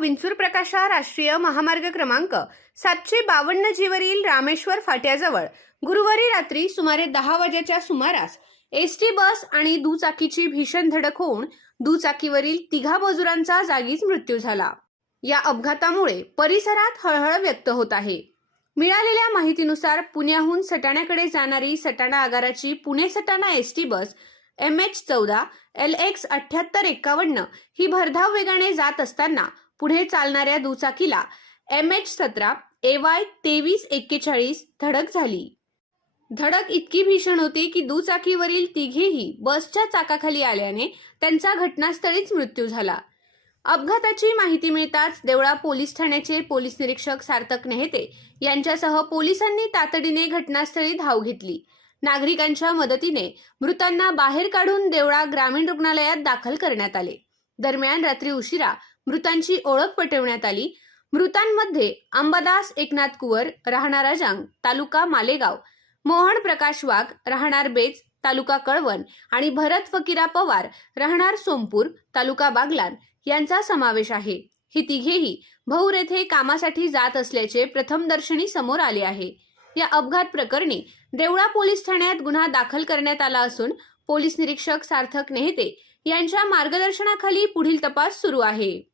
विंचूर प्रकाशा राष्ट्रीय महामार्ग क्रमांक 752 जीवरील रामेश्वर फाट्याजवळ गुरुवारी रात्री सुमारे 10 वाजेच्या सुमारास एसटी बस आणि दुचाकीची भीषण धडक होऊन दुचाकीवरील तिघा मजुरांचा जागीच मृत्यू झाला। या अपघातामुळे परिसरात हळहळ व्यक्त होत आहे। मिळालेल्या माहितीनुसार पुण्याहून सटाण्याकडे जाणारी सटाणा आगाराची Pune Satana ST bus MH14 LX 7851 ही भरधाव वेगाने जात असताना पुढे चालणाऱ्या दुचाकीला MH17 AY 2341 धडक झाली। धडक इतकी भीषण होती की दुचाकीवरील तिघेही बसच्या चाकाखाली आल्याने त्यांचा घटनास्थळीच मृत्यू झाला। अपघाताची माहिती मिळताच देवळा पोलीस ठाण्याचे पोलीस निरीक्षक सार्थक नेहते यांच्यासह पोलिसांनी तातडीने घटनास्थळी धाव घेतली। नागरिकांच्या मदतीने मृतांना बाहेर काढून देवळा ग्रामीण रुग्णालयात दाखल करण्यात आले। दरम्यान रात्री उशिरा मृतांची ओळख पटवण्यात आली। मृतांमध्ये अंबादास एकनाथ कुवर राहणार अजांग तालुका मालेगाव, मोहन प्रकाश वाघ राहणार बेज तालुका कळवण आणि भरत फकीरा पवार राहणार सोमपूर तालुका बागलान यांचा समावेश आहे। ही तिघेही भौर येथे कामासाठी जात असल्याचे प्रथमदर्शनी समोर आले आहे। या अपघात प्रकरणी देवळा पोलीस ठाण्यात गुन्हा दाखल करण्यात आला असून पोलीस निरीक्षक सार्थक नेहते यांच्या मार्गदर्शनाखाली पुढील तपास सुरू आहे।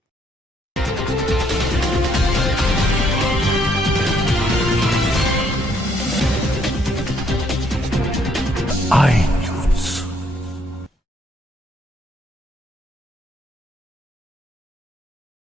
I